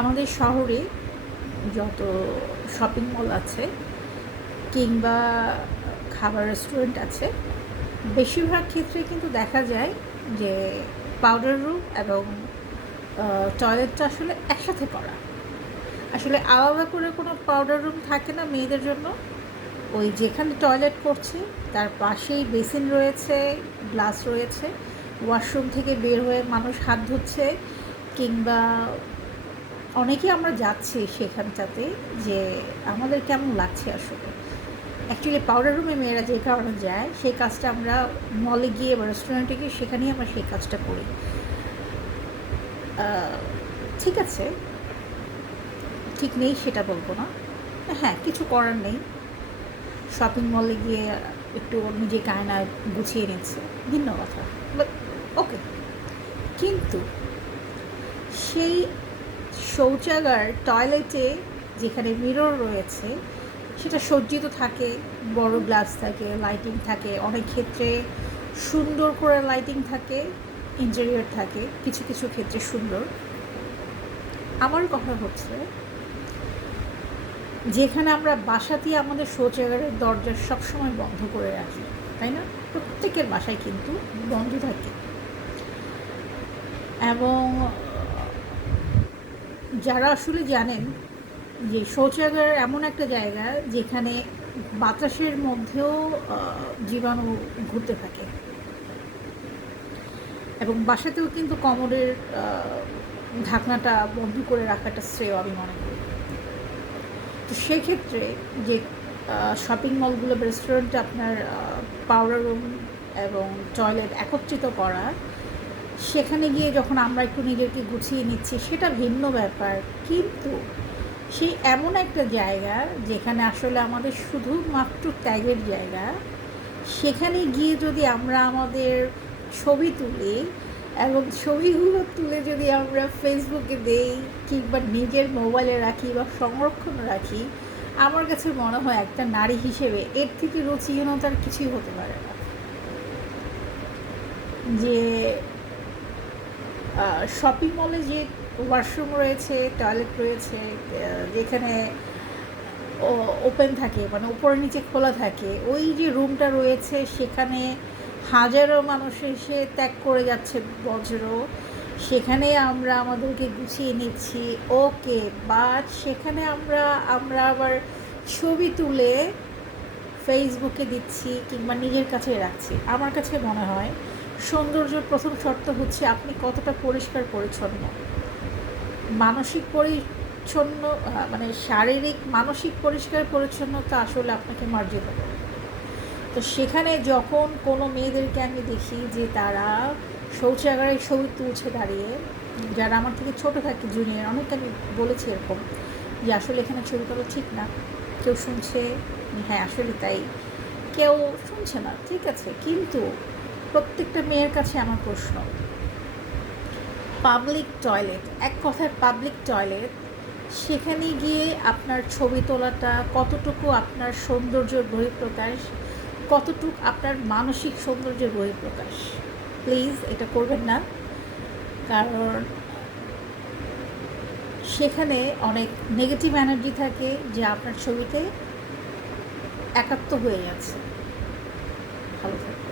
আমাদের শহরে যত শপিং মল আছে কিংবা খাবার রেস্টুরেন্ট আছে, বেশিরভাগ ক্ষেত্রে কিন্তু দেখা যায় যে পাউডার রুম এবং টয়লেটটা আসলে একসাথে করা। আসলে আলাদা করে কোনো পাউডার রুম থাকে না মেয়েদের জন্য। ওই যেখানে টয়লেট করছে তার পাশেই বেসিন রয়েছে, গ্লাস রয়েছে, ওয়াশরুম থেকে বের হয়ে মানুষ হাত ধুচ্ছে, কিংবা অনেকেই আমরা যাচ্ছি সেখানটাতে, যে আমাদের কেমন লাগছে আসলে। অ্যাকচুয়ালি পাউডার রুমে মেয়েরা যে কারণে যায়, সেই কাজটা আমরা মলে গিয়ে বা রেস্টুরেন্টে গিয়ে সেখানেই আমরা সেই কাজটা করি। ঠিক আছে, ঠিক নেই সেটা বলবো না, হ্যাঁ কিছু করার নেই। শপিং মলে গিয়ে একটু নিজেকে আয়নায় গুছিয়ে নিচ্ছে, ভিন্ন কথা, বাট ওকে। কিন্তু সেই শৌচাগার টয়লেটে যেখানে মিরর রয়েছে, সেটা সজ্জিত থাকে, বড় গ্লাস থাকে, লাইটিং থাকে, অনেক ক্ষেত্রে সুন্দর করে লাইটিং থাকে, ইন্টেরিয়র থাকে, কিছু কিছু ক্ষেত্রে সুন্দর। আমার কথা হচ্ছে, যেখানে আমরা বাসাতেই আমাদের শৌচাগারের দরজা সবসময় বন্ধ করে রাখি, তাই না? প্রত্যেকের বাসায় কিন্তু বন্ধ থাকে, এবং যারা আসলে জানেন যে শৌচাগার এমন একটা জায়গা যেখানে বাতাসের মধ্যেও জীবাণু ঘুরতে থাকে, এবং বাসাতেও কিন্তু কমোডের ঢাকনাটা বন্ধ করে রাখাটা শ্রেয় আমি মনে করি। তো সেক্ষেত্রে যে শপিং মলগুলো বা রেস্টুরেন্টে আপনার পাউডার রুম এবং টয়লেট একত্রিত করা, সেখানে গিয়ে যখন আমরা একটু নিজেকে গুছিয়ে নিচ্ছি সেটা ভিন্ন ব্যাপার, কিন্তু সেই এমন একটা জায়গা যেখানে আসলে আমাদের শুধুমাত্র ত্যাগের জায়গা, সেখানে গিয়ে যদি আমরা আমাদের ছবি তুলি এবং ছবিগুলো তুলে যদি আমরা ফেসবুকে দেই কিংবা নিজের মোবাইলে রাখি বা সংরক্ষণ রাখি, আমার কাছে মনে হয় একটা নারী হিসেবে এর থেকে রুচিহীনতার কিছুই হতে পারে না। যে শপিং মলে যে ওয়াশরুম রয়েছে, টয়লেট রয়েছে, যেখানে ওপেন থাকে, মানে উপরে নিচে খোলা থাকে, ওই যে রুমটা রয়েছে সেখানে হাজারো মানুষ এসে ত্যাগ করে যাচ্ছে বজ্র, সেখানে আমরা আমাদেরকে গুছিয়ে নিচ্ছি, ওকে। বাট সেখানে আমরা আমরা আবার ছবি তুলে ফেসবুকে দিচ্ছি কিংবা নিজের কাছে রাখছি। আমার কাছে মনে হয় সৌন্দর্যের প্রথম শর্ত হচ্ছে আপনি কতটা পরিষ্কার পরিচ্ছন্ন। মানসিক পরিচ্ছন্ন, মানে শারীরিক মানসিক পরিষ্কার পরিচ্ছন্নতা আসলে আপনাকে মার্জিত করে। তো সেখানে যখন কোনো মেয়েদেরকে আমি দেখি যে তারা শৌচাগারে ছবি তুলছে দাঁড়িয়ে, যারা আমার থেকে ছোটো থাকে, জুনিয়র, অনেককে আমি বলেছি এরকম যে আসলে এখানে ছবি তোলা ঠিক না। কেউ শুনছে, হ্যাঁ আসলে তাই, কেউ শুনছে না, ঠিক আছে। কিন্তু প্রত্যেকটা মেয়ের কাছে আমার প্রশ্ন, পাবলিক টয়লেট, এক কথায় পাবলিক টয়লেট, সেখানে গিয়ে আপনার ছবি তোলাটা কতটুকু আপনার সৌন্দর্যের বহিঃপ্রকাশ, কতটুকু আপনার মানসিক সৌন্দর্যের বহিঃপ্রকাশ? প্লিজ এটা করবেন না, কারণ সেখানে অনেক নেগেটিভ এনার্জি থাকে যা আপনার ছবিতে একাত্ম হয়ে যাচ্ছে। ভালো থাকবে।